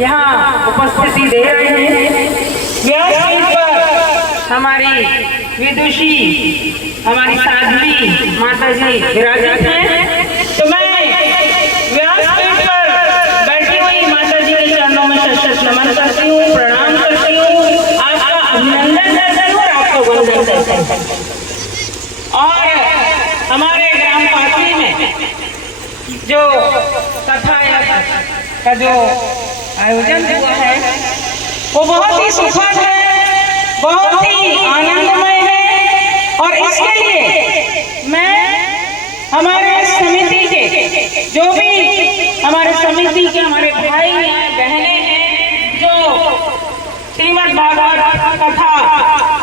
यहाँ उपस्थिति दे रहे हैं। व्यासपीठ पर हमारी विदुषी, हमारी साध्वी माता जी विराजित हैं। तो मैं व्यासपीठ पर बैठी हुई माता जी के चरणों में शत नमन करती हूँ, प्रणाम करती हूँ, आपका अभिनंदन करती हूँ और आपको वंदन करती हूँ। और हमारे ग्राम पाटली में जो कथा का जो आयोजन हुआ है वो बहुत ही सुखद है, बहुत ही आनंदमय है। और इसके लिए मैं हमारे समिति के जो भी हमारे समिति के हमारे भाई हैं, बहनें हैं, जो श्रीमद् भागवत कथा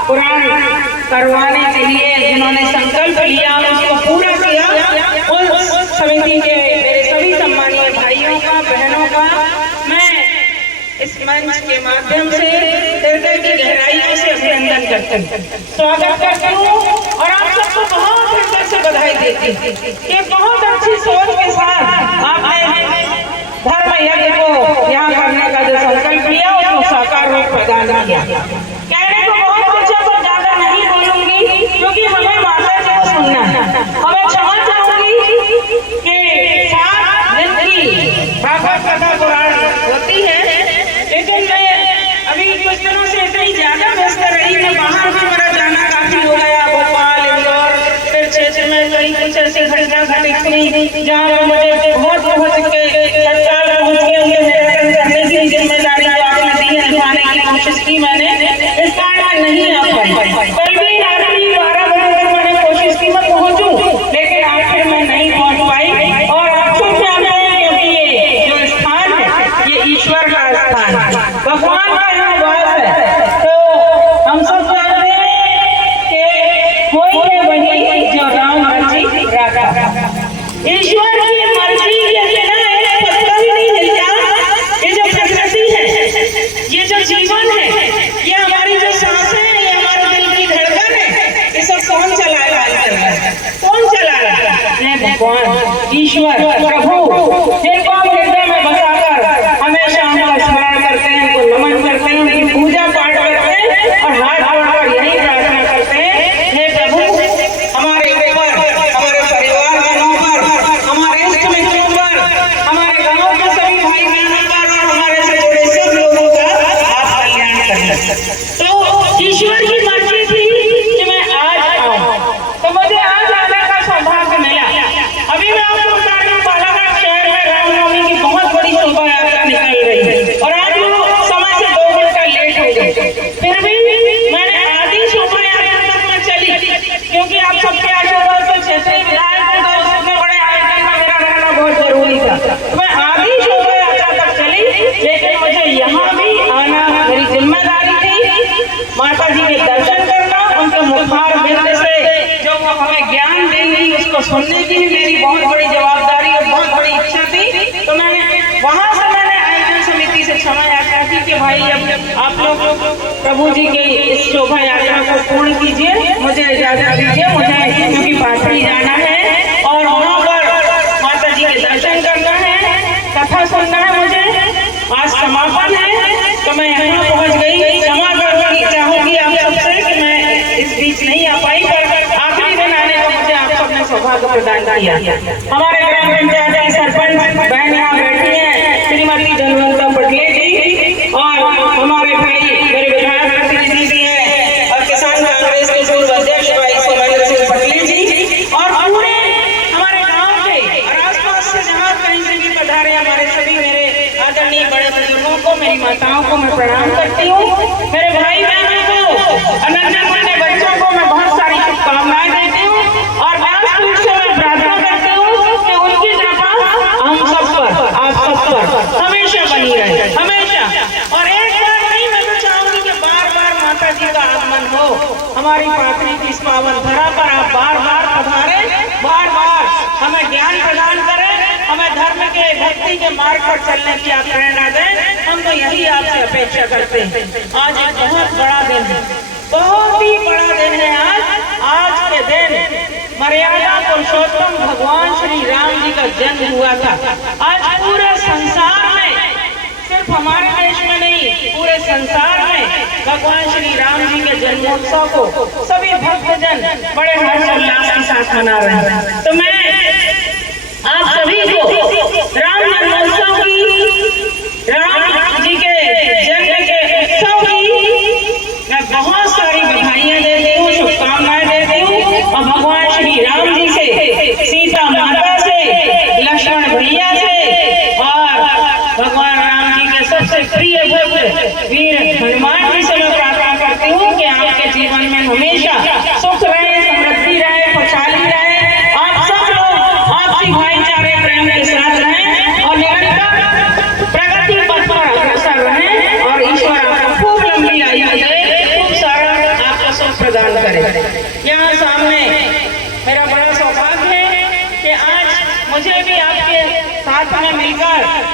पुराण करवाने के लिए जिन्होंने संकल्प लिया, उसको पूरा किया, उस समिति के मेरे सभी सम्मानीय भाइयों का, बहनों का मैं इस मंच के माध्यम से हृदय की गहराइयों से अभिनंदन करती हूँ, स्वागत करती हूँ और आप सबको बहुत हृदय से बधाई देती हूँ कि बहुत अच्छी सोच के साथ आपने धर्म यज्ञ को यहाँ करने का जो संकल्प लिया उसको साकार रूप प्रदान किया। कहने को बहुत कुछ है पर ज्यादा नहीं बोलूंगी क्योंकि हमें माता जी को सुनना है। हमें क्षमा चाहूंगी कि 7 दिन की भागवत कथा पुराण होती है, लेकिन मैं अभी कुछ दिनों से इतनी ज्यादा व्यस्त रही, मैं बाहर भी मेरा जाना काफी हो गया, भोपाल, इंदौर, फिर क्षेत्र में कई कुछ ऐसी घटना घटित हुई जहाँ पर मुझे बहुत पहुँच के तत्काल पहुँच के उनके निरीक्षण करने की जिम्मेदारी जो आपने दी है निभाने की कोशिश की मैंने, इस कारण मैं नहीं आ पाई। कल भी रात्रि 12 बजे तक मैंने कोशिश की मैं पहुँचूं, लेकिन आखिर मैं नहीं पहुँच पाई। और आप सब जानते हैं क्योंकि ये जो स्थान है ये ईश्वर का स्थान है, भगवान का यहाँ वास है। तो हम सब जानते हैं कि कोई है वही जो राम मर्जी राखा। ईश्वर की मर्जी के बिना एक पत्ता भी नहीं हिलता। ये जो प्रकृति है, ये जो जीवन है, ये हमारी जो सांसें हैं, ये हमारे दिल की धड़कन है, ये सब कौन चला रहा है? कौन चला रहा है? भगवान, ईश्वर, प्रभु, जिनको हम हृदय में बसाकर हमेशा उनका स्मरण करते हैं, उनको नमन करते हैं, उनकी पूजा पाठ करते हैं और हाथ जोड़कर यही प्रार्थना करते हैं, हे प्रभु हमारे ऊपर, हमारे परिवार वालों पर, हमारे इष्ट मित्रों पर, हमारे गांव के सभी भाई बहनों पर और हमारे से जुड़े सब लोगों का आप कल्याण करें। तो ईश्वर की मर्जी थी कि मैं आज आऊं, तो मुझे आज आने का सौभाग्य मिला। अभी मैं आपको बता रही हूँ, बालाघाट शहर में रामनवमी की बहुत बड़ी शोभा यात्रा निकल रही है और आज वो समय से 2 घंटा लेट हो गए, फिर भी मैंने आधी शोभा यात्रा तक मैं चली क्योंकि आप सबके आशीर्वाद से क्षेत्रीय विधायक हैं, तो उसमें बड़े आयोजन में मेरा रहना बहुत जरूरी था। तो मैं आधी शोभा यात्रा तक चली, लेकिन मुझे यहाँ भी आना मेरी जिम्मेदारी थी। माता जी के दर्शन करना, उनके मुखार बिंद से जो वो हमें ज्ञान देंगी उसको सुनने की भी मेरी बहुत बड़ी जवाबदारी और बहुत बड़ी इच्छा थी। तो मैंने वहाँ से मैंने आयोजन समिति से क्षमा यात्रा की कि भाई अब आप लोग प्रभु जी की इस शोभा यात्रा को पूर्ण कीजिए, मुझे इजाजत दीजिए, मुझे क्योंकि पाटली जाना है और वहाँ पर माता जी के दर्शन करना है, कथा सुनना है मुझे। आज समापन है तो मैं यहाँ पहुँच गई। क्षमा करना चाहूँगी आप सबसे कि मैं इस बीच नहीं आ पाई, पर आखिरी दिन आने का मुझे आप सबने सौभाग्य प्रदान किया। हमारे ग्राम पंचायत की सरपंच बहन यहाँ बैठी है, श्रीमती धनवंता पटले जी, और हमारे भाई मेरे विधायक प्रतिनिधि भी हैं और किसान कांग्रेस के पूर्व अध्यक्ष भाई सोमेंद्र सिंह पटले जी, और पूरे हमारे गाँव के और आसपास से जहाँ कहीं से भी पधारे हमारे सभी मेरे आदरणीय बड़े बुजुर्गों को, मेरी माताओं को मैं प्रणाम करती हूँ। मेरे भाई बहनों को, अनन्य बच्चों को मैं बहुत सारी शुभकामनाएं देती हूँ और व्यासपीठ से मैं प्रार्थना करती हूँ कि उनकी कृपा हम सब पर, आप सब पर हमेशा बनी रहे, हमेशा। और एक बार नहीं, मैं तो चाहूंगी कि बार बार माता जी का आगमन हो हमारी पाटली की इस पावन धरा पर। आप बार बार पधारे, बार बार हमें ज्ञान प्रदान करें, हमें धर्म के, भक्ति के मार्ग पर चलने की आप प्रेरणा दें, हम तो यही आपसे अपेक्षा करते हैं। आज एक बहुत बड़ा दिन है, बहुत ही बड़ा दिन है आज के दिन मर्यादा पुरुषोत्तम भगवान श्री राम जी का जन्म हुआ था। आज पूरे संसार में सिर्फ हमारे देश में नहीं, पूरे संसार में भगवान श्री राम जी के जन्मोत्सव को सभी भक्तजन बड़े हर्षोल्लास के साथ मना रहे हैं। तो मैं आप सभी को राम जन्मोत्सव की, राम जी के जन्म के उत्सव की मैं बहुत सारी बधाइयां देती हूँ, शुभकामनाएं देती हूँ। और भगवान श्री राम जी से, सीता माता से, लक्ष्मण भैया से और भगवान राम जी के सबसे प्रिय भक्त वीर हनुमान जी से मैं प्रार्थना करती हूँ कि आपके जीवन में हमेशा सुख रहे,